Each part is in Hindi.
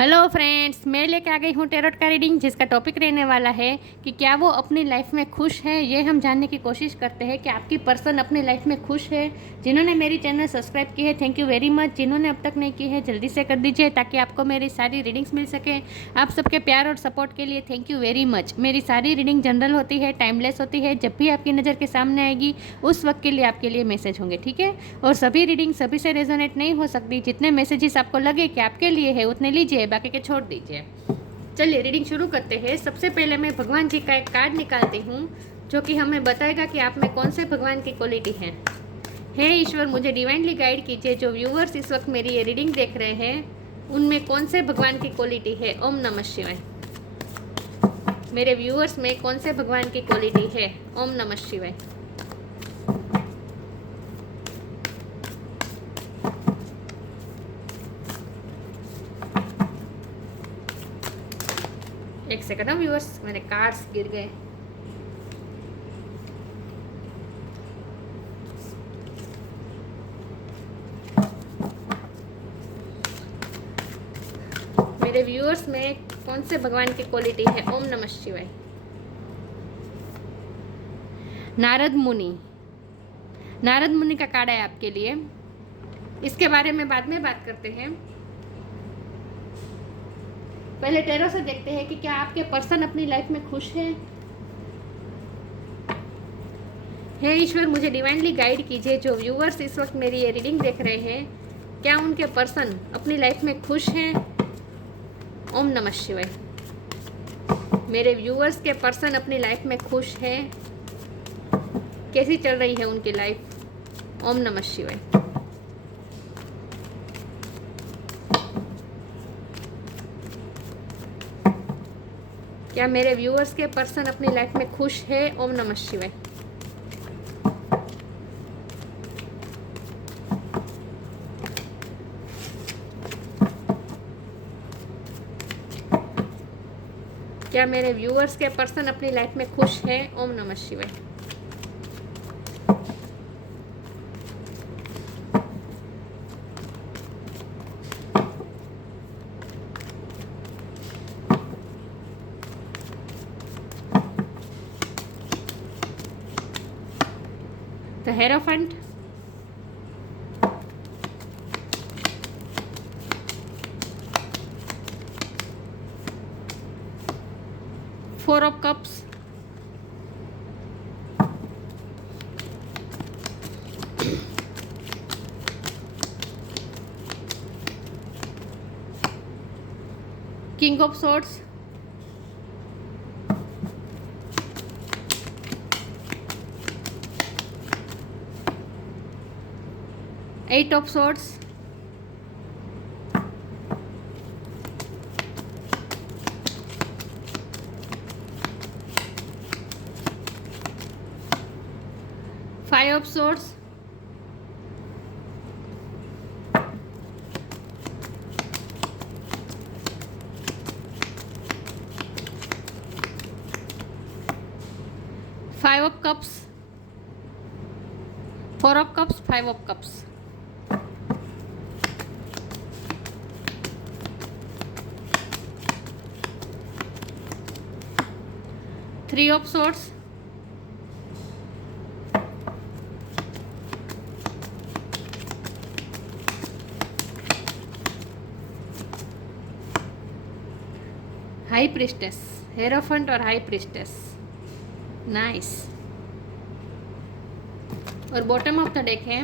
हेलो फ्रेंड्स, मैं लेके आ गई हूँ टैरोट का रीडिंग, जिसका टॉपिक रहने वाला है कि क्या वो अपनी लाइफ में खुश है। ये हम जानने की कोशिश करते हैं कि आपकी पर्सन अपनी लाइफ में खुश है। जिन्होंने मेरी चैनल सब्सक्राइब की है, थैंक यू वेरी मच। जिन्होंने अब तक नहीं की है, जल्दी से कर दीजिए ताकि आपको मेरी सारी रीडिंग्स मिल सके। आप सबके प्यार और सपोर्ट के लिए थैंक यू वेरी मच। मेरी सारी रीडिंग जनरल होती है, टाइमलेस होती है। जब भी आपकी नज़र के सामने आएगी उस वक्त के लिए आपके लिए मैसेज होंगे, ठीक है। और सभी रीडिंग सभी से रेजोनेट नहीं हो सकती। जितने मैसेजेस आपको लगे कि आपके लिए है उतने लीजिए, बाकी के छोड़ दीजिए। चलिए रीडिंग शुरू करते हैं। सबसे पहले मैं भगवान जी का एक कार्ड निकालती हूँ जो कि हमें बताएगा कि आप में कौन से भगवान की क्वालिटी है। हे ईश्वर, मुझे डिवाइनली गाइड कीजिए। जो व्यूअर्स इस वक्त मेरी ये रीडिंग देख रहे हैं उनमें कौन से भगवान की क्वालिटी है। ओम नमः शिवाय। मेरे व्यूअर्स में कौन से भगवान की क्वालिटी है। ओम नमः शिवाय। एक सेकंड ना व्यूअर्स, मेरे कार्ड्स गिर गए। मेरे व्यूअर्स में कौन से भगवान की क्वालिटी है। ओम नमः शिवाय। नारद मुनि, नारद मुनि का कार्ड है आपके लिए। इसके बारे में बाद में बात करते हैं। पहले टैरो से देखते हैं कि क्या आपके पर्सन अपनी लाइफ में खुश है। हे ईश्वर, मुझे डिवाइनली गाइड कीजिए। जो व्यूअर्स इस वक्त मेरी ये रीडिंग देख रहे हैं, क्या उनके पर्सन अपनी लाइफ में खुश हैं। ओम नमः शिवाय। मेरे व्यूअर्स के पर्सन अपनी लाइफ में खुश हैं। कैसी चल रही है उनकी लाइफ। ओम नमः शिवाय। क्या मेरे व्यूअर्स के पर्सन अपनी लाइफ में खुश है। ओम नमः शिवाय। क्या मेरे व्यूअर्स के पर्सन अपनी लाइफ में खुश है। ओम नमः शिवाय। The Hierophant, Four of Cups, King of Swords, Eight of Swords, Five of Swords, Five of Cups, Four of Cups, Five of Cups, Three of Swords, high priestess, hierophant और हाई प्रिस्टेस। नाइस। और बॉटम ऑफ द डेक है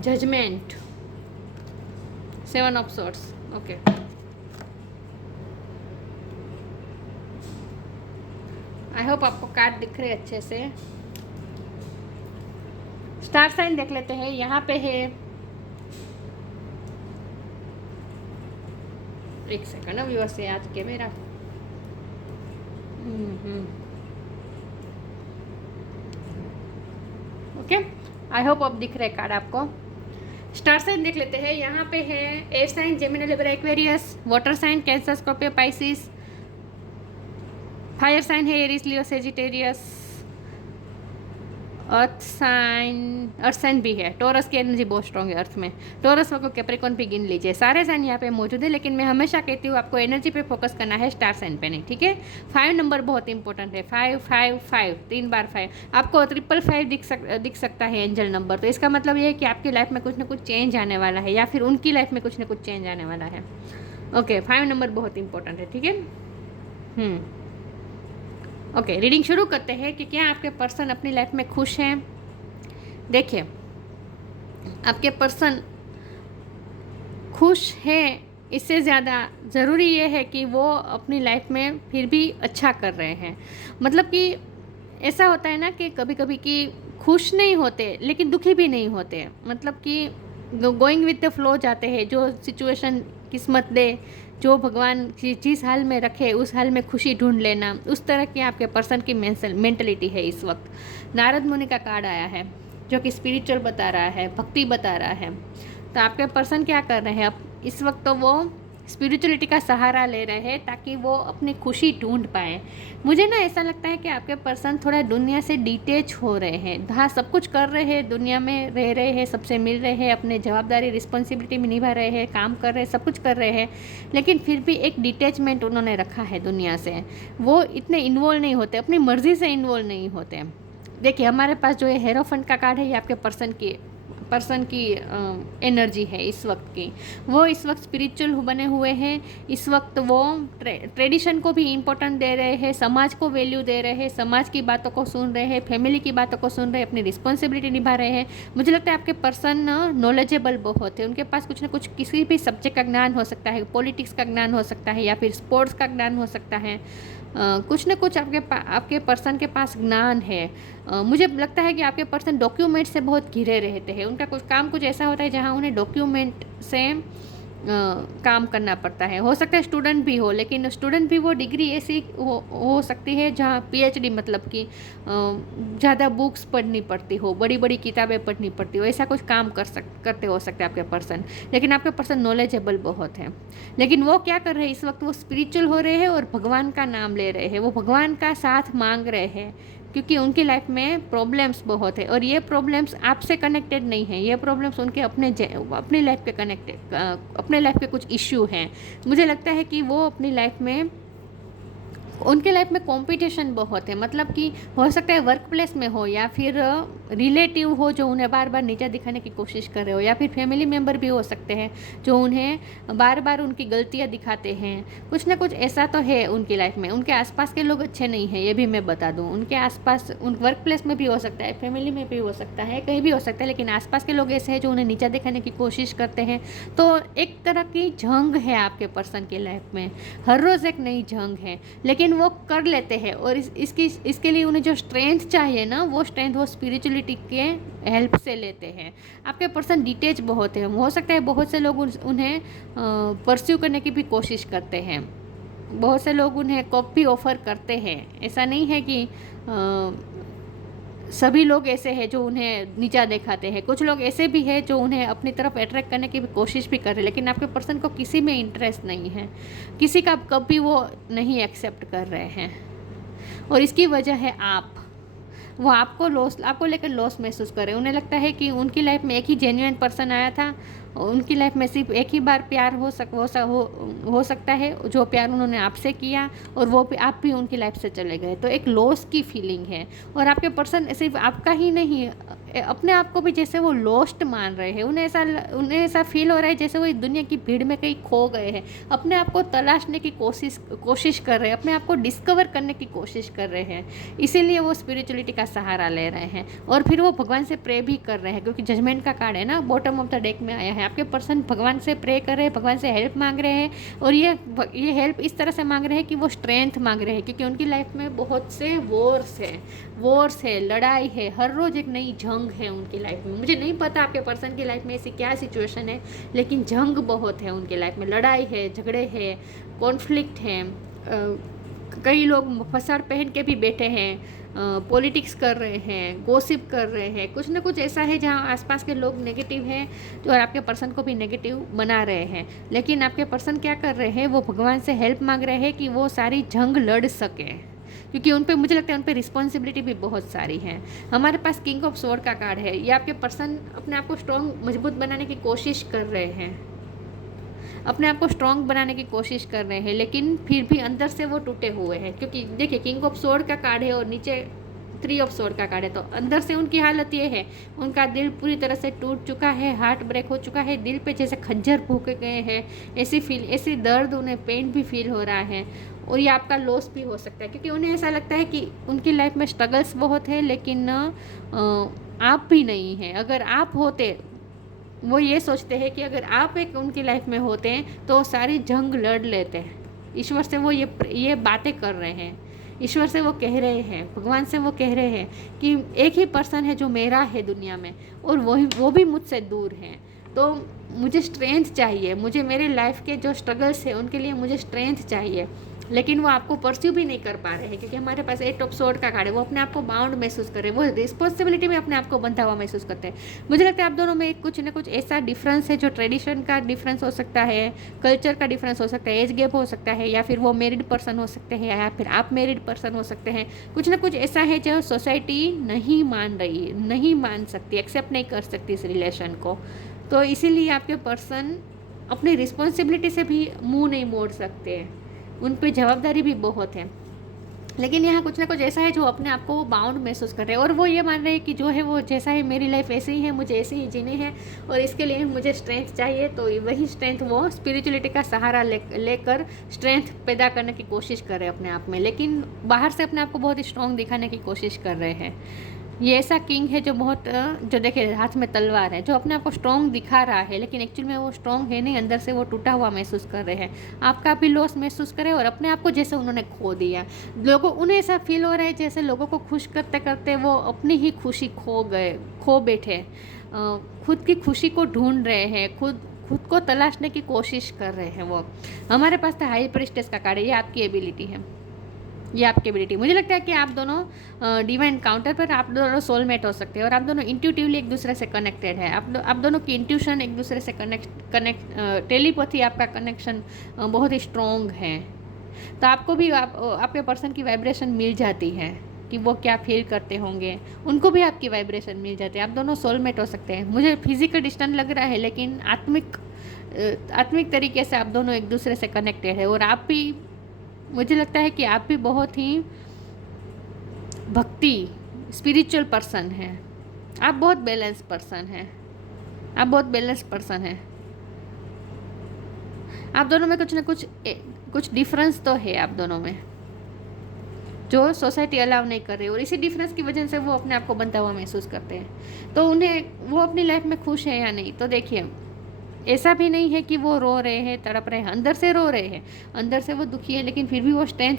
judgment, seven of swords. Okay, I hope आपको कार्ड दिख रहे अच्छे से। स्टार साइन देख लेते हैं। यहाँ पे है, एक सेकंड ना व्यूअर से याद के मेरा ओके, आई होप अब दिख रहे कार्ड आपको। स्टार साइन देख लेते हैं। यहाँ पे है air sign Gemini Libra Aquarius, water sign Cancer Scorpio Pisces, fire sign है Aries Leo Sagittarius, earth sign भी है, टोरस की एनर्जी बहुत स्ट्रॉन्ग है अर्थ में, टोरस को कैप्रिकॉर्न भी गिन लीजिए, सारे साइन यहाँ पे मौजूद है। लेकिन मैं हमेशा कहती हूँ आपको एनर्जी पे फोकस करना है, स्टार साइन पे नहीं, ठीक है। 5 नंबर बहुत इंपॉर्टेंट है, 5 5 5 3 बार 5, आपको 555 दिख सकता है एंजल नंबर, तो इसका मतलब ये है कि आपकी लाइफ में कुछ ना कुछ चेंज आने वाला है, या फिर उनकी लाइफ में कुछ ना कुछ चेंज आने वाला है। ओके, 5 नंबर बहुत इंपॉर्टेंट है, ठीक है। ओके, रीडिंग शुरू करते हैं कि क्या आपके पर्सन अपनी लाइफ में खुश हैं। देखिए, आपके पर्सन खुश है, इससे ज़्यादा ज़रूरी ये है कि वो अपनी लाइफ में फिर भी अच्छा कर रहे हैं। मतलब कि ऐसा होता है ना कि कभी कभी कि खुश नहीं होते लेकिन दुखी भी नहीं होते, मतलब कि गोइंग विद द फ्लो जाते हैं, जो सिचुएशन किस्मत दे, जो भगवान जिस हाल में रखे उस हाल में खुशी ढूंढ लेना, उस तरह की आपके पर्सन की मेंटलिटी है इस वक्त। नारद मुनि का कार्ड आया है जो कि स्पिरिचुअल बता रहा है, भक्ति बता रहा है। तो आपके पर्सन क्या कर रहे हैं अब इस वक्त, तो वो स्पिरिचुअलिटी का सहारा ले रहे हैं ताकि वो अपनी खुशी ढूंढ पाए। मुझे ना ऐसा लगता है कि आपके पर्सन थोड़ा दुनिया से डिटेच हो रहे हैं। हाँ, सब कुछ कर रहे हैं, दुनिया में रह रहे हैं, सबसे मिल रहे हैं, अपने जवाबदारी रिस्पॉन्सिबिलिटी में निभा रहे हैं, काम कर रहे हैं, सब कुछ कर रहे हैं, लेकिन फिर भी एक डिटेचमेंट उन्होंने रखा है दुनिया से। वो इतने इन्वॉल्व नहीं होते, अपनी मर्जी से इन्वॉल्व नहीं होते। देखिए, हमारे पास जो ये हेरोफंट का कार्ड है, ये आपके पर्सन की एनर्जी है इस वक्त की। वो इस वक्त स्पिरिचुअल बने हुए हैं, इस वक्त वो ट्रेडिशन को भी इम्पोर्टेंट दे रहे हैं, समाज को वैल्यू दे रहे हैं, समाज की बातों को सुन रहे हैं, फैमिली की बातों को सुन रहे हैं, अपनी रिस्पॉन्सिबिलिटी निभा रहे हैं। मुझे लगता है आपके पर्सन नॉलेजेबल बहुत है, उनके पास कुछ ना कुछ किसी भी सब्जेक्ट का ज्ञान हो सकता है, पॉलिटिक्स का ज्ञान हो सकता है, या फिर स्पोर्ट्स का ज्ञान हो सकता है। कुछ ना कुछ आपके पर्सन के पास ज्ञान है। मुझे लगता है कि आपके पर्सन डॉक्यूमेंट से बहुत घिरे रहते हैं, उनका कुछ काम कुछ ऐसा होता है जहाँ उन्हें डॉक्यूमेंट से काम करना पड़ता है। हो सकता है स्टूडेंट भी हो, लेकिन स्टूडेंट भी वो डिग्री ऐसी हो सकती है जहाँ पीएचडी, मतलब कि ज़्यादा बुक्स पढ़नी पड़ती हो, बड़ी बड़ी किताबें पढ़नी पड़ती हो, ऐसा कुछ काम करते हो सकते हैं आपके पर्सन। लेकिन आपके पर्सन नॉलेजेबल बहुत है। लेकिन वो क्या कर रहे हैं इस वक्त, वो स्पिरिचुअल हो रहे हैं और भगवान का नाम ले रहे हैं, वो भगवान का साथ मांग रहे हैं, क्योंकि उनकी लाइफ में प्रॉब्लम्स बहुत है और ये प्रॉब्लम्स आपसे कनेक्टेड नहीं है, ये प्रॉब्लम्स उनके अपनी लाइफ के कनेक्टेड, अपने लाइफ के कुछ इश्यू हैं। मुझे लगता है कि वो अपनी लाइफ में, उनके लाइफ में कंपटीशन बहुत है, मतलब कि हो सकता है वर्क प्लेस में हो, या फिर रिलेटिव हो जो उन्हें बार बार नीचा दिखाने की कोशिश कर रहे हो, या फिर फैमिली मेम्बर भी हो सकते हैं जो उन्हें बार बार उनकी गलतियां दिखाते हैं। कुछ ना कुछ ऐसा तो है उनकी लाइफ में। उनके आसपास के लोग अच्छे नहीं हैं, ये भी मैं बता दूं। उनके आसपास, उन वर्क प्लेस में भी हो सकता है, फैमिली में भी हो सकता है, कहीं भी हो सकता है, लेकिन आसपास के लोग ऐसे हैं जो उन्हें नीचा दिखाने की कोशिश करते हैं। तो एक तरह की जंग है आपके पर्सन की लाइफ में, हर रोज़ एक नई जंग है, लेकिन वो कर लेते हैं। और इसके लिए उन्हें जो स्ट्रेंथ चाहिए ना, वो स्ट्रेंथ वो स्पिरिचुअलिटी के हेल्प से लेते हैं। आपके पर्सन डिटेच बहुत है, हो सकता है बहुत से लोग उन्हें परस्यू करने की भी कोशिश करते हैं, बहुत से लोग उन्हें कॉपी ऑफर करते हैं। ऐसा नहीं है कि सभी लोग ऐसे हैं जो उन्हें नीचा दिखाते हैं, कुछ लोग ऐसे भी हैं जो उन्हें अपनी तरफ अट्रैक्ट करने की भी कोशिश भी कर रहे हैं, लेकिन आपके पर्सन को किसी में इंटरेस्ट नहीं है, किसी का कभी वो नहीं एक्सेप्ट कर रहे हैं। और इसकी वजह है वो आपको लेकर लॉस महसूस कर रहे हैं। उन्हें लगता है कि उनकी लाइफ में एक ही जेन्युइन पर्सन आया था, उनकी लाइफ में सिर्फ एक ही बार प्यार हो सकता है, जो प्यार उन्होंने आपसे किया, और वो भी आप भी उनकी लाइफ से चले गए। तो एक लॉस की फीलिंग है। और आपके पर्सन सिर्फ आपका ही नहीं, अपने आप को भी जैसे वो लॉस्ट मान रहे हैं। उन्हें ऐसा फील हो रहा है जैसे वो इस दुनिया की भीड़ में कहीं खो गए हैं, अपने आप को तलाशने की कोशिश कर रहे हैं, अपने आप को डिस्कवर करने की कोशिश कर रहे हैं। इसीलिए वो स्पिरिचुअलिटी का सहारा ले रहे हैं, और फिर वो भगवान से प्रे भी कर रहे हैं, क्योंकि जजमेंट का कार्ड है ना, बॉटम ऑफ द डेक में आया है। आपके पर्सन भगवान से प्रे कर रहे हैं, भगवान से हेल्प मांग रहे हैं, और ये हेल्प इस तरह से मांग रहे हैं कि वो स्ट्रेंथ मांग रहे हैं, क्योंकि उनकी लाइफ में बहुत से वॉर्स है, लड़ाई है, हर रोज़ एक नई जंग है उनकी लाइफ में। मुझे नहीं पता आपके पर्सन की लाइफ में ऐसी क्या सिचुएशन है, लेकिन जंग बहुत है उनकी लाइफ में, लड़ाई है, झगड़े हैं, कॉन्फ्लिक्ट हैं। कई लोग फसाड़ पहन के भी बैठे हैं, पॉलिटिक्स कर रहे हैं, गॉसिप कर रहे हैं, कुछ ना कुछ ऐसा है जहाँ आसपास के लोग नेगेटिव हैं, जो आपके पर्सन को भी नेगेटिव बना रहे हैं। लेकिन आपके पर्सन क्या कर रहे हैं, वो भगवान से हेल्प मांग रहे हैं कि वो सारी जंग लड़ सके, क्योंकि उन पे मुझे लगता है उन पे रिस्पॉन्सिबिलिटी भी बहुत सारी है। हमारे पास किंग ऑफ स्वॉर्ड का कार्ड है। ये आपके पर्सन अपने आप को स्ट्रॉन्ग मजबूत बनाने की कोशिश कर रहे हैं, अपने आप को स्ट्रॉन्ग बनाने की कोशिश कर रहे हैं, लेकिन फिर भी अंदर से वो टूटे हुए हैं। क्योंकि देखिए किंग ऑफ स्वॉर्ड का कार्ड है और नीचे 3 ऑफ स्वॉर्ड का कार्ड है, तो अंदर से उनकी हालत ये है, उनका दिल पूरी तरह से टूट चुका है, हार्ट ब्रेक हो चुका है, दिल पे जैसे खंजर भूके गए हैं, ऐसी दर्द, उन्हें पेन भी फील हो रहा है। और ये आपका लॉस भी हो सकता है, क्योंकि उन्हें ऐसा लगता है कि उनकी लाइफ में स्ट्रगल्स बहुत है, लेकिन आप भी नहीं हैं। अगर आप होते, वो ये सोचते हैं कि अगर आप एक उनकी लाइफ में होते हैं तो वो सारी जंग लड़ लेते हैं। ईश्वर से वो ये बातें कर रहे हैं, ईश्वर से वो कह रहे हैं, भगवान से वो कह रहे हैं कि एक ही पर्सन है जो मेरा है दुनिया में, और वो भी मुझसे दूर हैं। तो मुझे स्ट्रेंथ चाहिए, मुझे मेरे लाइफ के जो स्ट्रगल्स है उनके लिए मुझे स्ट्रेंथ चाहिए, लेकिन वो आपको परस्यू भी नहीं कर पा रहे हैं, क्योंकि हमारे पास 8 ऑफ स्वॉर्ड का कार्ड है। वो अपने आप को बाउंड महसूस कर रहे हैं, वो रिस्पॉन्सिबिलिटी में अपने आप को बंधा हुआ महसूस करते हैं। मुझे लगता है आप दोनों में कुछ ना कुछ ऐसा डिफरेंस है, जो ट्रेडिशन का डिफरेंस हो सकता है, कल्चर का डिफरेंस हो सकता है, एज गैप हो सकता है, या फिर वो मैरिड पर्सन हो सकते हैं, या फिर आप मैरिड पर्सन हो सकते हैं। कुछ ना कुछ ऐसा है जो सोसाइटी नहीं मान रही, नहीं मान सकती, एक्सेप्ट नहीं कर सकती इस रिलेशन को। तो इसीलिए आपके पर्सन अपनी रिस्पॉन्सिबिलिटी से भी मुंह नहीं मोड़ सकते हैं, उन पे जवाबदारी भी बहुत है। लेकिन यहाँ कुछ ना कुछ ऐसा है जो अपने आप को बाउंड महसूस कर रहे हैं, और वो ये मान रहे हैं कि जो है वो जैसा है, मेरी लाइफ ऐसे ही है, मुझे ऐसे ही जीने हैं, और इसके लिए मुझे स्ट्रेंथ चाहिए। तो वही स्ट्रेंथ वो स्पिरिचुअलिटी का सहारा लेकर स्ट्रेंथ पैदा करने की कोशिश कर रहे हैं अपने आप में, लेकिन बाहर से अपने आप को बहुत ही स्ट्रॉन्ग दिखाने की कोशिश कर रहे हैं। ये ऐसा किंग है जो बहुत जो देखिए हाथ में तलवार है, जो अपने आप को स्ट्रॉन्ग दिखा रहा है, लेकिन एक्चुअल में वो स्ट्रॉन्ग है नहीं, अंदर से वो टूटा हुआ महसूस कर रहे हैं। आपका भी लॉस महसूस करे, और अपने आप को जैसे उन्होंने खो दिया। उन्हें ऐसा फील हो रहा है जैसे लोगों को खुश करते करते वो अपनी ही खुशी खो बैठे, खुद की खुशी को ढूंढ रहे हैं, खुद को तलाशने की कोशिश कर रहे हैं। वो हमारे पास था हाई प्रीस्टेस का कार्ड है। ये आपकी एबिलिटी है, ये आपकी एबिलिटी। मुझे लगता है कि आप दोनों डिवाइन काउंटर पर आप दोनों सोलमेट हो सकते हैं, और आप दोनों इंट्यूटिवली एक दूसरे से कनेक्टेड है। आप दोनों की इंट्यूशन एक दूसरे से कनेक्ट टेलीपैथी आपका कनेक्शन बहुत ही स्ट्रॉन्ग है। तो आपको भी आपके पर्सन की वाइब्रेशन मिल जाती है कि वो क्या फील करते होंगे, उनको भी आपकी वाइब्रेशन मिल जाती है। आप दोनों सोलमेट हो सकते हैं। मुझे फिजिकल डिस्टेंस लग रहा है, लेकिन आत्मिक तरीके से आप दोनों एक दूसरे से कनेक्टेड है। और आप भी, मुझे लगता है कि आप भी बहुत ही भक्ति स्पिरिचुअल पर्सन हैं। आप बहुत बैलेंस पर्सन हैं, आप बहुत बैलेंस पर्सन हैं। आप दोनों में कुछ ना कुछ डिफरेंस तो है आप दोनों में, जो सोसाइटी अलाउ नहीं कर रही, और इसी डिफरेंस की वजह से वो अपने आप को बनता हुआ महसूस करते हैं। तो उन्हें वो अपनी लाइफ में खुश है या नहीं, तो देखिए ऐसा भी नहीं है कि वो रो रहे हैं, तड़प रहे हैं, अंदर से रो रहे हैं, अंदर से वो दुखी है, लेकिन फिर भी वो स्ट्रेंथ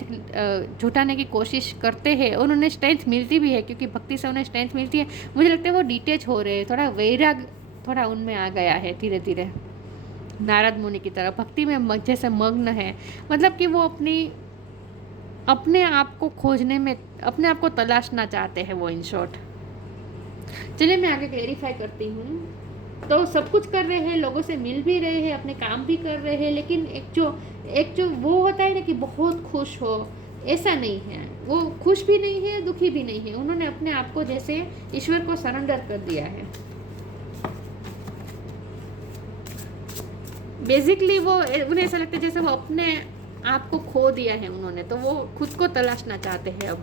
जुटाने की कोशिश करते हैं, और उन्हें स्ट्रेंथ मिलती भी है, क्योंकि भक्ति से उन्हें स्ट्रेंथ मिलती है। मुझे लगता है वो डिटेच हो रहे हैं, थोड़ा वैराग थोड़ा उनमें आ गया है धीरे धीरे, नारद मुनि की तरह भक्ति में जैसे मग्न है। मतलब कि वो अपने आप को खोजने में, अपने आप को तलाशना चाहते हैं वो, इन शॉर्ट। चलिए मैं आगे क्लेरिफाई करती हूँ। तो सब कुछ कर रहे हैं, लोगों से मिल भी रहे हैं, अपने काम भी कर रहे हैं, लेकिन एक जो वो होता है ना कि बहुत खुश हो, ऐसा नहीं है। वो खुश भी नहीं है, दुखी भी नहीं है। उन्होंने अपने आप को जैसे ईश्वर को सरेंडर कर दिया है। बेसिकली वो, उन्हें ऐसा लगता है जैसे वो अपने आप को खो दिया है उन्होंने, तो वो खुद को तलाशना चाहते हैं। अब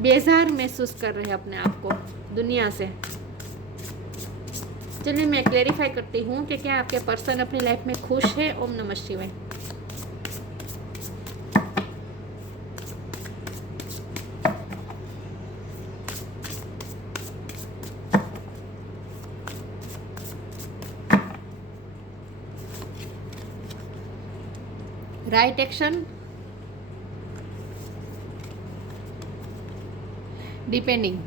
बेजार महसूस कर रहे हैं अपने आप को दुनिया से। चलिए मैं क्लेरिफाई करती हूँ कि क्या आपके पर्सन अपनी लाइफ में खुश है। ओम नमः शिवाय। Right action, depending.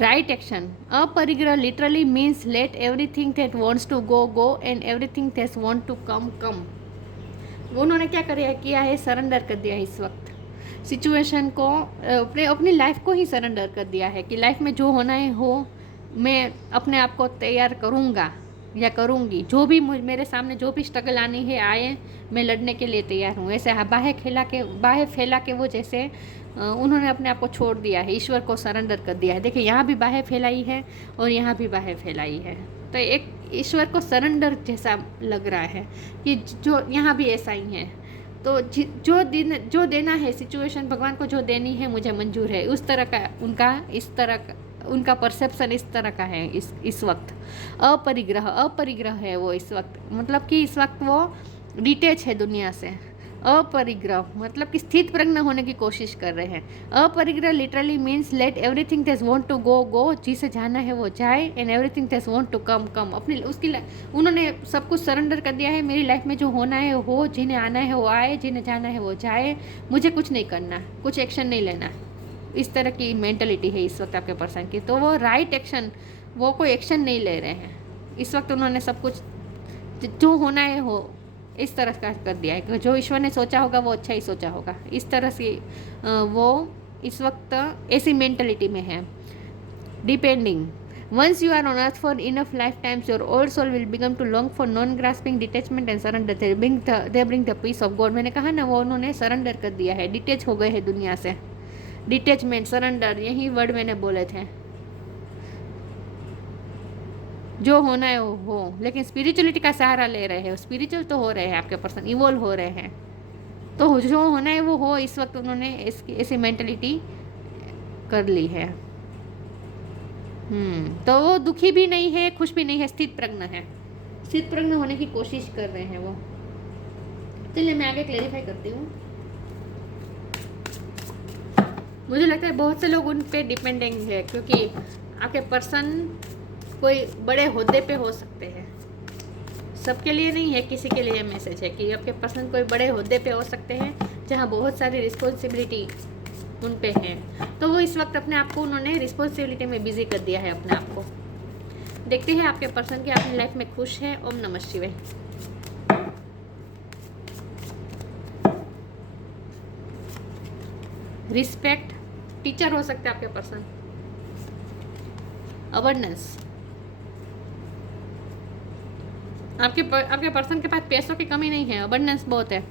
Right action. Aparigraha literally means let everything that wants to go and everything that want to come. उन्होंने क्या किया है, सरेंडर कर दिया है इस वक्त सिचुएशन को, अपनी लाइफ को ही सरेंडर कर दिया है कि लाइफ में जो होना है हो, मैं अपने आप को तैयार करूँगा, या करूँगी, जो भी मेरे सामने जो भी स्ट्रगल आनी है आए, मैं लड़ने के लिए तैयार हूँ। ऐसे बाहें फैला के वो जैसे उन्होंने अपने आप को छोड़ दिया है, ईश्वर को सरेंडर कर दिया है। देखिए यहाँ भी बाहें फैलाई है और यहाँ भी बाहें फैलाई है, तो एक ईश्वर को सरेंडर जैसा लग रहा है कि जो यहाँ भी ऐसा ही है। तो जो देना है सिचुएशन भगवान को जो देनी है मुझे मंजूर है, उस तरह का उनका परसेप्शन इस तरह का है इस वक्त। अपरिग्रह है वो इस वक्त, मतलब कि इस वक्त वो डिटेच है दुनिया से। अपरिग्रह मतलब कि स्थित प्रज्ञ होने की कोशिश कर रहे हैं। Aparigraha literally means let everything that want to go, जिसे जाना है वो जाए, and everything that want to come. अपनी उन्होंने सब कुछ सरेंडर कर दिया है। मेरी लाइफ में जो होना है हो, जिन्हें आना है वो आए, जिन्हें जाना है वो जाए, मुझे कुछ नहीं करना, कुछ एक्शन नहीं लेना। इस तरह की मेंटलिटी है इस वक्त आपके पर्सन की। तो वो राइट एक्शन, वो कोई एक्शन नहीं ले रहे हैं इस वक्त। उन्होंने सब कुछ जो होना है हो इस तरह का कर दिया है कि जो ईश्वर ने सोचा होगा वो अच्छा ही सोचा होगा, इस तरह से वो इस वक्त ऐसी मेंटलिटी में है। Depending once you are on earth for enough life times your old soul will become too long for non grasping detachment and surrender, they bring the peace of God. मैंने कहा ना, वो उन्होंने सरेंडर कर दिया है, डिटेच हो गए हैं दुनिया से। डिटेचमेंट, सरेंडर, यही वर्ड मैंने बोले थे। जो होना है वो हो, लेकिन स्पिरिचुअलिटी का सहारा ले रहे हैं। स्पिरिचुअल तो हो रहे हैं आपके पर्सन, इवॉल्व हो रहे हैं। तो जो होना है वो हो, इस वक्त उन्होंने ऐसी मेंटलिटी कर ली है। तो वो दुखी भी नहीं है, खुश भी नहीं है, स्थित प्रज्ञ है। स्थित प्रज्ञ होने की कोशिश कर रहे हैं वो। चलिए मैं आगे क्लेरिफाई करती हूँ। मुझे लगता है बहुत से लोग उन पे डिपेंडिंग है, क्योंकि आपके पर्सन कोई बड़े होद्दे पे हो सकते हैं। सबके लिए नहीं है, किसी के लिए मैसेज है कि आपके पर्सन कोई बड़े होद्दे पे हो सकते हैं जहाँ बहुत सारी रिस्पॉन्सिबिलिटी उन पे है। तो वो इस वक्त अपने आप को उन्होंने रिस्पॉन्सिबिलिटी में बिजी कर दिया है अपने आप को। देखते हैं आपके पर्सन की अपनी लाइफ में खुश है। ओम नमः शिवाय। रिस्पेक्ट, टीचर हो सकते हैं आपके पर्सन। अबंडेंस, आपके पर्सन के पास पैसों की कमी नहीं है, अबंडेंस बहुत है।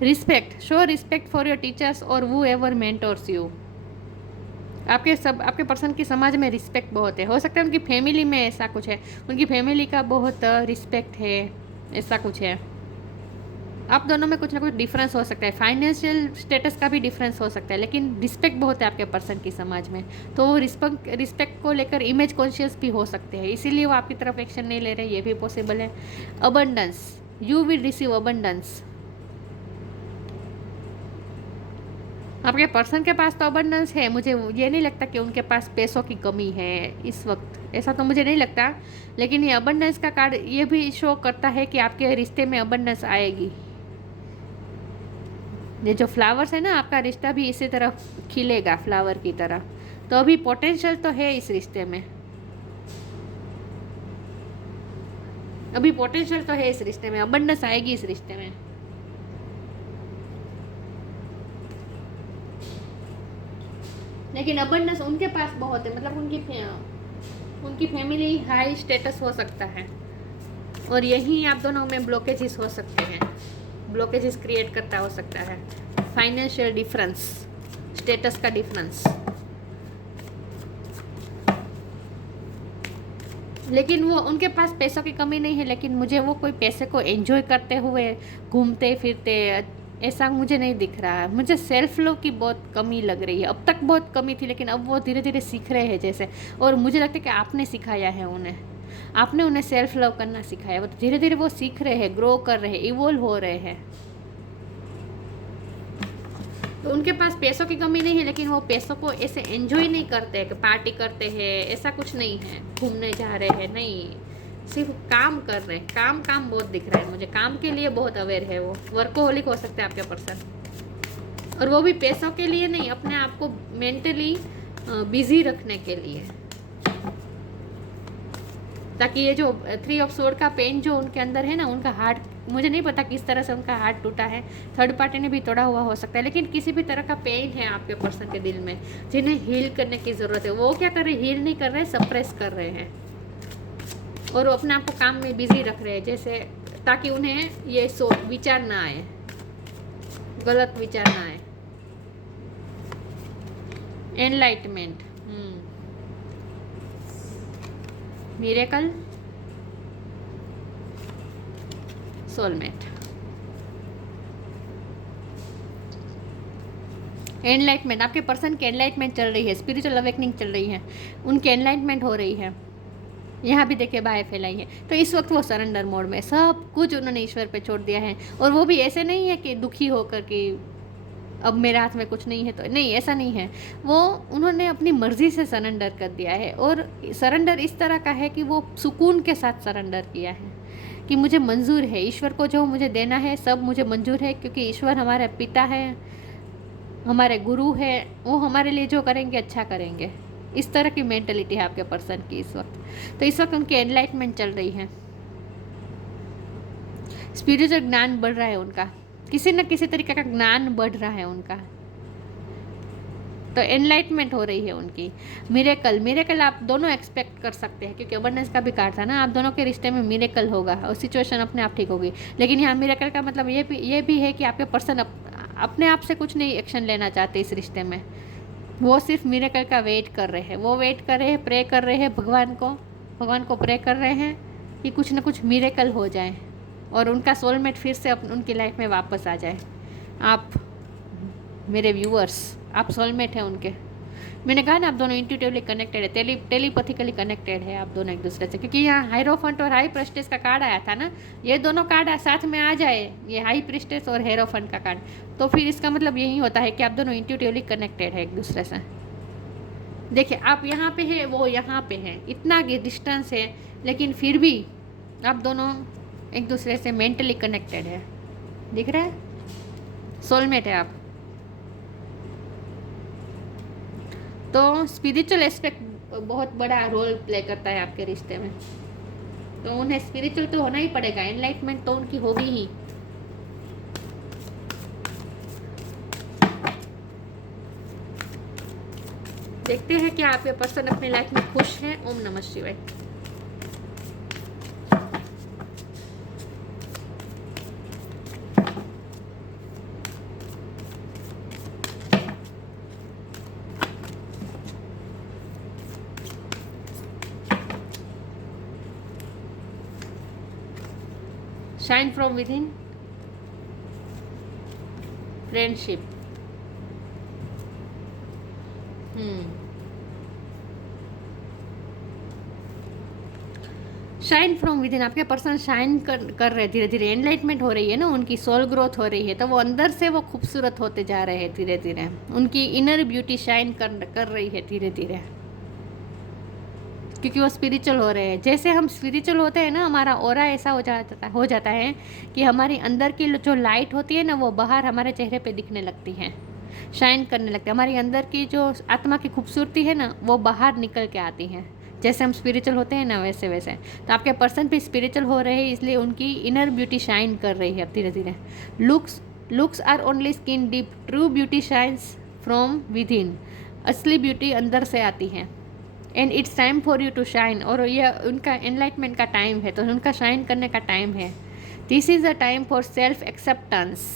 Respect, show respect for your teachers और हू एवर मेंटोर्स यू। आपके पर्सन की समाज में रिस्पेक्ट बहुत है। हो सकता है उनकी फैमिली में ऐसा कुछ है, उनकी फैमिली का बहुत रिस्पेक्ट है, ऐसा कुछ है। आप दोनों में कुछ ना कुछ डिफरेंस हो सकता है, फाइनेंशियल स्टेटस का भी डिफरेंस हो सकता है, लेकिन रिस्पेक्ट बहुत है आपके पर्सन की समाज में। तो वो रिस्पेक्ट को लेकर इमेज कॉन्शियस भी हो सकते हैं, इसीलिए वो आपकी तरफ एक्शन नहीं ले रहे, ये भी पॉसिबल है। Abundance, you will receive abundance. आपके पर्सन के पास तो अबंडेंस है, मुझे ये नहीं लगता कि उनके पास पैसों की कमी है इस वक्त, ऐसा तो मुझे नहीं लगता। लेकिन ये अबंडेंस का कार्ड ये भी शो करता है कि आपके रिश्ते में अबंडेंस आएगी। ये जो फ्लावर्स है ना, आपका रिश्ता भी इसी तरह खिलेगा फ्लावर की तरह। तो अभी पोटेंशियल तो है इस रिश्ते में, अभी पोटेंशियल तो है इस रिश्ते में, अबंडेंस आएगी इस रिश्ते में। लेकिन अबंडेंस उनके पास बहुत है, मतलब उनकी फैमिली हाई स्टेटस हो सकता है, और यही आप दोनों में ब्लॉकेजेस हो सकते हैं, ब्लॉकेजेस क्रिएट करता हो सकता है। फाइनेंशियल डिफरेंस, स्टेटस का डिफरेंस। लेकिन वो उनके पास पैसों की कमी नहीं है, लेकिन मुझे वो कोई पैसे को एंजॉय करते हुए घूमते फिरते ऐसा मुझे नहीं दिख रहा है। मुझे सेल्फ लव की बहुत कमी लग रही है। अब तक बहुत कमी थी, लेकिन अब वो धीरे धीरे सीख रहे हैं जैसे, और मुझे लगता है कि आपने सिखाया है उन्हें, आपने उन्हें सेल्फ लव करना सिखाया। वो धीरे धीरे वो सीख रहे हैं, ग्रो कर रहे हैं, इवॉल्व हो रहे हैं। तो उनके पास पैसों की कमी नहीं है, लेकिन वो पैसों को ऐसे एंजॉय नहीं करते कि पार्टी करते हैं, ऐसा कुछ नहीं है, घूमने जा रहे हैं, नहीं, सिर्फ काम कर रहे हैं। काम बहुत दिख रहा है मुझे, काम के लिए बहुत अवेयर है वो। वर्कोहोलिक हो सकते हैं आपके पर्सन, और वो भी पैसों के लिए नहीं, अपने आप को मेंटली बिजी रखने के लिए, ताकि ये जो 3 ऑफ सोर्ड का पेन जो उनके अंदर है ना, उनका हार्ट, मुझे नहीं पता किस तरह से उनका हार्ट टूटा है, थर्ड पार्टी ने भी तोड़ा हुआ हो सकता है, लेकिन किसी भी तरह का पेन है आपके पर्सन के दिल में, जिन्हें हील करने की ज़रूरत है। वो क्या कर रहे हैं, हील नहीं कर रहे, सप्रेस कर रहे हैं। और वो अपने आप को काम में बिजी रख रहे हैं, जैसे ताकि उन्हें ये विचार ना आए, गलत विचार ना आए। Enlightenment, miracle, soulmate. एनलाइटमेंट, आपके पर्सन की एनलाइटमेंट चल रही है, स्पिरिचुअल अवेकनिंग चल रही है, उनकी एनलाइटमेंट हो रही है। यहाँ भी देखिए बाएं फैलाई है, तो इस वक्त वो सरेंडर मोड में, सब कुछ उन्होंने ईश्वर पे छोड़ दिया है। और वो भी ऐसे नहीं है कि दुखी होकर कि अब मेरे हाथ में कुछ नहीं है, तो नहीं, ऐसा नहीं है। वो उन्होंने अपनी मर्जी से सरेंडर कर दिया है, और सरेंडर इस तरह का है कि वो सुकून के साथ सरेंडर किया है कि मुझे मंजूर है, ईश्वर को जो मुझे देना है सब मुझे मंजूर है, क्योंकि ईश्वर हमारे पिता है, हमारे गुरु है, वो हमारे लिए जो करेंगे अच्छा करेंगे। इस तरह की मेंटलिटी है आपके पर्सन की इस वक्त। तो इस वक्त उनकी एनलाइटमेंट चल रही है, स्पिरिचुअल ज्ञान बढ़ रहा है उनका, किसी न किसी तरीके का ज्ञान बढ़ रहा है उनका, तो एनलाइटमेंट हो रही है उनकी। मिरेकल आप दोनों एक्सपेक्ट कर सकते हैं, क्योंकि अबंडेंस का भी कार्ड था ना, आप दोनों के रिश्ते में मिरेकल होगा और सिचुएशन अपने आप ठीक होगी। लेकिन यहाँ मिरेकल का मतलब ये भी है कि आपके पर्सन अपने आप से कुछ नहीं एक्शन लेना चाहते इस रिश्ते में, वो सिर्फ मिरेकल का वेट कर रहे हैं। वो वेट कर रहे हैं, प्रे कर रहे हैं भगवान को प्रे कर रहे हैं कि कुछ ना कुछ मिरेकल हो जाए और उनका सोलमेट फिर से उनकी लाइफ में वापस आ जाए। आप मेरे व्यूअर्स, आप सोलमेट हैं उनके। मैंने कहा ना, आप दोनों इंट्यूटिवली कनेक्टेड है, टेलीपैथिकली कनेक्टेड है आप दोनों एक दूसरे से, क्योंकि यहाँ हायरोफंट और हाई प्रेस्टेस का कार्ड आया था ना, ये दोनों कार्ड साथ में आ जाए, ये हाई प्रेस्टेस और हायरोफंट का कार्ड, तो फिर इसका मतलब यही होता है कि आप दोनों इंट्यूटिवली कनेक्टेड है एक दूसरे से। देखिए, आप यहाँ पे है, वो यहाँ पे है, इतना डिस्टेंस है, लेकिन फिर भी आप दोनों एक दूसरे से मेंटली कनेक्टेड है। दिख रहा है, सोलमेट है आप। तो स्पिरिचुअल एस्पेक्ट बहुत बड़ा रोल प्ले करता है आपके रिश्ते में, तो उन्हें स्पिरिचुअल तो होना ही पड़ेगा, एनलाइटमेंट तो उनकी होगी ही। देखते हैं कि आपके पर्सन अपनी लाइफ में खुश हैं। ओम नमः शिवाय। Shine from with in, friendship. Shine from with in, आपके पर्सन शाइन कर रहे हैं, धीरे धीरे एनलाइटमेंट हो रही है ना, उनकी सोल ग्रोथ हो रही है, तो वो अंदर से वो खूबसूरत होते जा रहे हैं धीरे धीरे, उनकी इनर ब्यूटी शाइन कर रही है धीरे धीरे, क्योंकि वो स्पिरिचुअल हो रहे हैं। जैसे हम स्पिरिचुअल होते हैं ना, हमारा ऑरा ऐसा हो जाता है कि हमारी अंदर की जो लाइट होती है ना, वो बाहर हमारे चेहरे पे दिखने लगती है, शाइन करने लगती है। हमारी अंदर की जो आत्मा की खूबसूरती है ना, वो बाहर निकल के आती है। जैसे हम स्पिरिचुअल होते हैं ना, वैसे वैसे तो आपके पर्सन भी स्पिरिचुअल हो रहे हैं, इसलिए उनकी इनर ब्यूटी शाइन कर रही है अब धीरे धीरे। Looks are only skin deep, true beauty shines from within, असली ब्यूटी अंदर से आती है। And it's time for you to shine, और यह उनका एनलाइटमेंट का टाइम है, तो उनका शाइन करने का टाइम है। This is a time for self acceptance.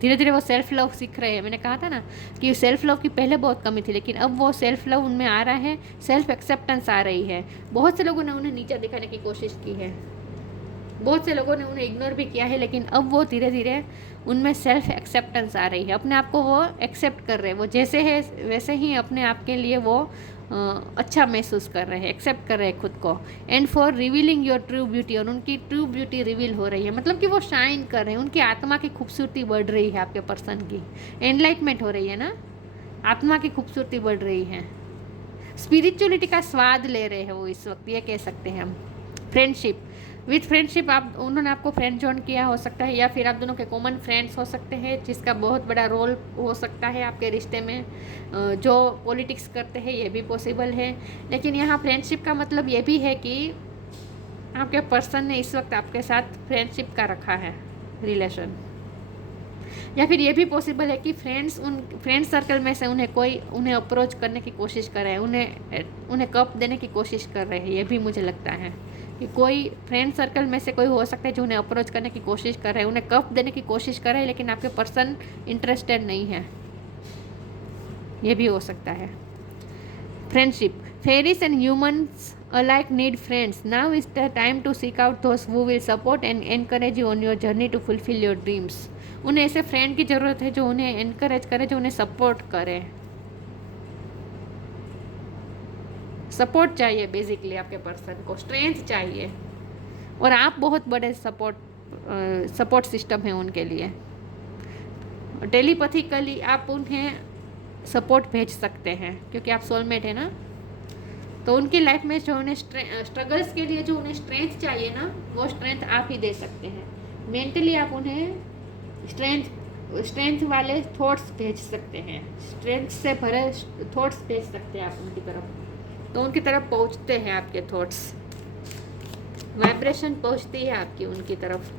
धीरे धीरे वो सेल्फ लव सीख रहे हैं। मैंने कहा था ना कि सेल्फ लव की पहले बहुत कमी थी, लेकिन अब वो सेल्फ लव उनमें आ रहा है, सेल्फ एक्सेप्टेंस आ रही है। बहुत से लोगों ने उन्हें नीचा दिखाने की कोशिश की है, बहुत से लोगों ने उन्हें इग्नोर भी किया है, लेकिन अब वो धीरे धीरे उनमें सेल्फ एक्सेप्टेंस आ रही है, अपने आप को वो एक्सेप्ट कर रहे हैं, वो जैसे है वैसे ही अपने आप के लिए वो अच्छा महसूस कर रहे हैं, एक्सेप्ट कर रहे हैं खुद को। And for revealing your true beauty, और उनकी ट्रू ब्यूटी रिवील हो रही है, मतलब कि वो शाइन कर रहे हैं, उनकी आत्मा की खूबसूरती बढ़ रही है, आपके पर्सन की एनलाइटमेंट हो रही है ना, आत्मा की खूबसूरती बढ़ रही है, स्पिरिचुअलिटी का स्वाद ले रहे हैं वो इस वक्त, ये कह सकते हैं हम। फ्रेंडशिप, विथ फ्रेंडशिप आप उन्होंने आपको फ्रेंड जॉइन किया हो सकता है, या फिर आप दोनों के कॉमन फ्रेंड्स हो सकते हैं, जिसका बहुत बड़ा रोल हो सकता है आपके रिश्ते में। जो पॉलिटिक्स करते हैं ये भी पॉसिबल है, लेकिन यहाँ फ्रेंडशिप का मतलब ये भी है कि आपके पर्सन ने इस वक्त आपके साथ फ्रेंडशिप का रखा है रिलेशन, या फिर ये भी पॉसिबल है कि फ्रेंड सर्कल में से उन्हें अप्रोच करने की कोशिश कर रहे हैं, उन्हें कप देने की कोशिश कर रहे हैं, ये भी मुझे लगता है कि कोई फ्रेंड सर्कल में से कोई हो सकता है जो उन्हें अप्रोच करने की कोशिश कर रहे हैं, उन्हें कफ देने की कोशिश कर रहे हैं, लेकिन आपके पर्सन इंटरेस्टेड नहीं है, ये भी हो सकता है। Friendship, fairies and humans alike need friends. Now is the time to seek out those who will support and encourage you on your journey to fulfill your dreams. उन्हें ऐसे फ्रेंड की ज़रूरत है जो उन्हें एनकरेज करे, जो उन्हें सपोर्ट करे। सपोर्ट चाहिए बेसिकली आपके पर्सन को, स्ट्रेंथ चाहिए, और आप बहुत बड़े सपोर्ट सिस्टम है उनके लिए। टेलीपैथिकली आप उन्हें सपोर्ट भेज सकते हैं क्योंकि आप सोलमेट है ना। तो उनकी लाइफ में जो उन्हें स्ट्रगल्स के लिए जो उन्हें स्ट्रेंथ चाहिए ना, वो स्ट्रेंथ आप ही दे सकते हैं। मेंटली आप उन्हें स्ट्रेंथ वाले थॉट्स भेज सकते हैं, स्ट्रेंथ से भरे थॉट्स भेज सकते हैं आप उनकी तरफ, तो उनकी तरफ पहुंचते हैं आपके थॉट्स, वाइब्रेशन पहुंचती है आपकी उनकी तरफ,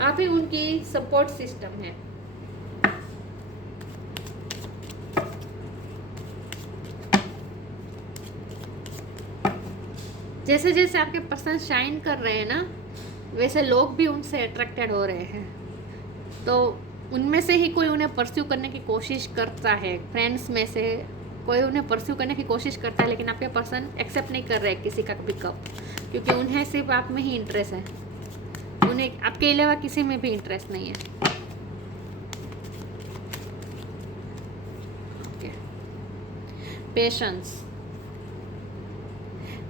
आप ही उनकी सपोर्ट सिस्टम है। जैसे जैसे आपके पर्सन शाइन कर रहे हैं ना, वैसे लोग भी उनसे अट्रैक्टेड हो रहे हैं, तो उनमें से ही कोई उन्हें परस्यू करने की कोशिश करता है। फ्रेंड्स में से कोई उन्हें परस्यू करने की कोशिश करता है, लेकिन आपके पर्सन एक्सेप्ट नहीं कर रहे किसी का पिकअप, क्योंकि उन्हें सिर्फ आप में ही इंटरेस्ट है, उन्हें आपके अलावा किसी में भी इंटरेस्ट नहीं है। Patience,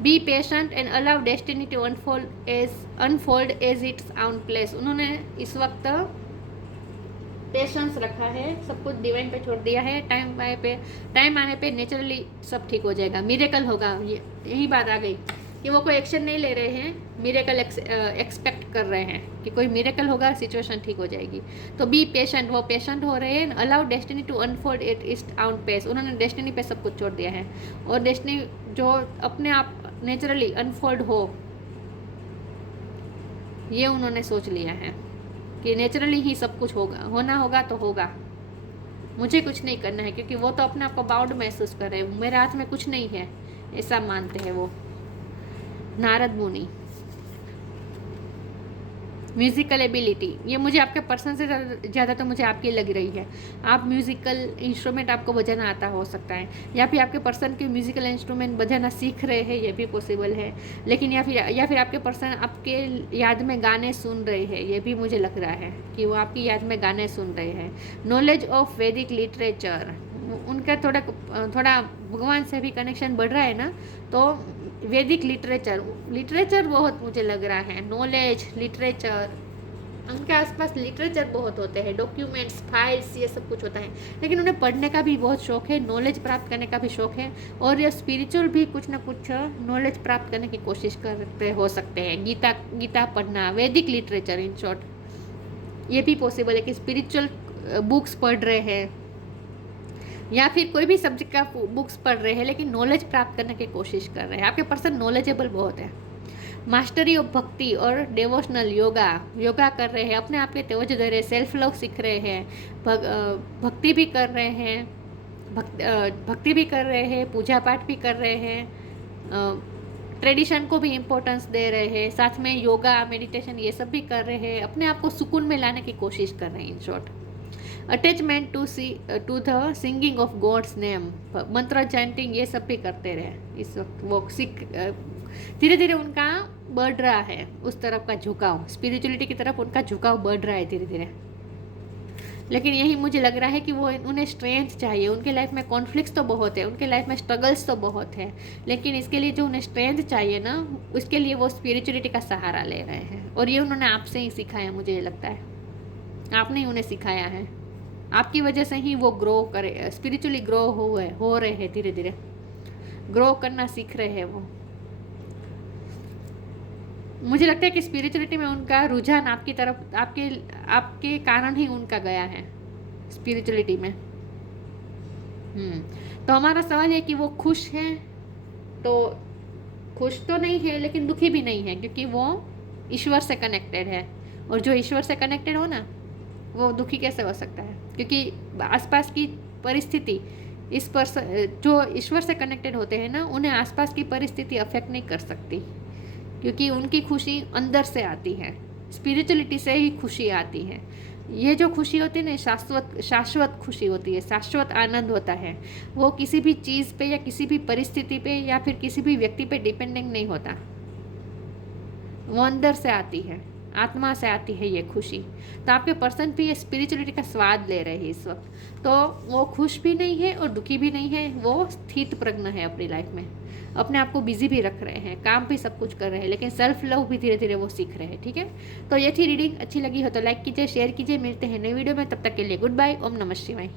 be patient and allow destiny to unfold as its on place. उन्होंने इस वक्त पेशेंस रखा है, सब कुछ डिवाइन पे छोड़ दिया है। टाइम आने पे नेचुरली सब ठीक हो जाएगा, मिरेकल होगा। यही बात आ गई कि वो कोई एक्शन नहीं ले रहे हैं, मिरेकल एक्सपेक्ट कर रहे हैं कि कोई मिरेकल होगा, सिचुएशन ठीक हो जाएगी। तो बी पेशेंट, वो पेशेंट हो रहे हैं। Allow destiny to unfold it its on pace, उन्होंने डेस्टिनी पे सब कुछ छोड़ दिया है, और डेस्टिनी जो अपने आप नेचुरली अनफोल्ड हो, ये उन्होंने सोच लिया है कि नेचुरली ही सब कुछ होगा, होना होगा तो होगा, मुझे कुछ नहीं करना है, क्योंकि वो तो अपने आप को बाउंड महसूस कर रहे हैं, मेरे हाथ में कुछ नहीं है, ऐसा मानते हैं वो। नारद मुनि, म्यूज़िकल एबिलिटी, ये मुझे आपके पर्सन से ज़्यादा तो मुझे आपकी लग रही है। आप म्यूज़िकल इंस्ट्रूमेंट आपको बजाना आता हो सकता है, या फिर आपके पर्सन के म्यूज़िकल इंस्ट्रूमेंट बजाना सीख रहे हैं, ये भी पॉसिबल है। लेकिन या फिर आपके पर्सन आपके याद में गाने सुन रहे हैं, ये भी मुझे लग रहा है कि वो आपकी याद में गाने सुन रहे हैं। नॉलेज ऑफ वैदिक लिटरेचर, उनका थोड़ा भगवान से भी कनेक्शन बढ़ रहा है ना, तो वैदिक लिटरेचर बहुत मुझे लग रहा है। नॉलेज, लिटरेचर, उनके आसपास लिटरेचर बहुत होते हैं, डॉक्यूमेंट्स, फाइल्स, ये सब कुछ होता है। लेकिन उन्हें पढ़ने का भी बहुत शौक है, नॉलेज प्राप्त करने का भी शौक है, और ये स्पिरिचुअल भी कुछ ना कुछ नॉलेज प्राप्त करने की कोशिश करते हो सकते हैं। गीता पढ़ना, वैदिक लिटरेचर इन शॉर्ट, ये भी पॉसिबल है कि स्पिरिचुअल बुक्स पढ़ रहे हैं, या फिर कोई भी सब्जेक्ट का बुक्स पढ़ रहे हैं, लेकिन नॉलेज प्राप्त करने की कोशिश कर रहे हैं। आपके पर्सन नॉलेजेबल बहुत है। मास्टरी ऑफ भक्ति और डिवोशनल योगा कर रहे हैं, अपने आप के तवज्जो दे रहे हैं, सेल्फ लव सीख रहे हैं, भक्ति भी कर रहे हैं, भक्ति भी कर रहे हैं, पूजा पाठ भी कर रहे हैं, ट्रेडिशन को भी इम्पोर्टेंस दे रहे हैं, साथ में योगा, मेडिटेशन, ये सब भी कर रहे हैं, अपने आप को सुकून में लाने की कोशिश कर रहे हैं। In short, attachment to the singing of God's name, मंत्र चैंटिंग, ये सब भी करते रहे इस वक्त। वो धीरे धीरे उनका बढ़ रहा है उस तरफ का झुकाव, स्पिरिचुअलिटी की तरफ उनका झुकाव बढ़ रहा है धीरे धीरे। लेकिन यही मुझे लग रहा है कि वो उन्हें स्ट्रेंथ चाहिए। उनके लाइफ में कॉन्फ्लिक्ट्स तो बहुत है, उनके लाइफ में स्ट्रगल्स तो बहुत है, लेकिन इसके लिए जो उन्हें स्ट्रेंथ चाहिए ना, उसके लिए वो स्पिरिचुअलिटी का सहारा ले रहे हैं। और ये उन्होंने आपसे ही सिखाया, मुझे लगता है आपने ही उन्हें सिखाया है। आपकी वजह से ही वो ग्रो करे, स्पिरिचुअली ग्रो हो रहे हैं, धीरे धीरे ग्रो करना सीख रहे हैं वो। मुझे लगता है कि स्पिरिचुअलिटी में उनका रुझान आपकी तरफ, आपके कारण ही उनका गया है स्पिरिचुअलिटी में। तो हमारा सवाल है कि वो खुश हैं, तो खुश तो नहीं है लेकिन दुखी भी नहीं है, क्योंकि वो ईश्वर से कनेक्टेड है, और जो ईश्वर से कनेक्टेड हो ना, वो दुखी कैसे हो सकता है? क्योंकि आसपास की परिस्थिति जो ईश्वर से कनेक्टेड होते हैं ना, उन्हें आसपास की परिस्थिति अफेक्ट नहीं कर सकती। क्योंकि उनकी खुशी अंदर से आती है, स्पिरिचुअलिटी से ही खुशी आती है। ये जो खुशी होती है ना, शाश्वत खुशी होती है, शाश्वत आनंद होता है। वो किसी भी चीज़ पे या किसी भी परिस्थिति पे या फिर किसी भी व्यक्ति पे डिपेंडेंट नहीं होता, वो अंदर से आती है, आत्मा से आती है ये खुशी। तो आपके पर्सन भी ये स्पिरिचुअलिटी का स्वाद ले रहे हैं इस वक्त। तो वो खुश भी नहीं है और दुखी भी नहीं है, वो स्थित प्रज्ञ है अपनी लाइफ में, अपने आप को बिजी भी रख रहे हैं, काम भी सब कुछ कर रहे हैं, लेकिन सेल्फ लव भी धीरे धीरे वो सीख रहे हैं। ठीक है, तो ये थी रीडिंग। अच्छी लगी हो तो लाइक कीजिए, शेयर कीजिए। मिलते हैं नई वीडियो में, तब तक के लिए गुड बाय। ओम नमः शिवाय।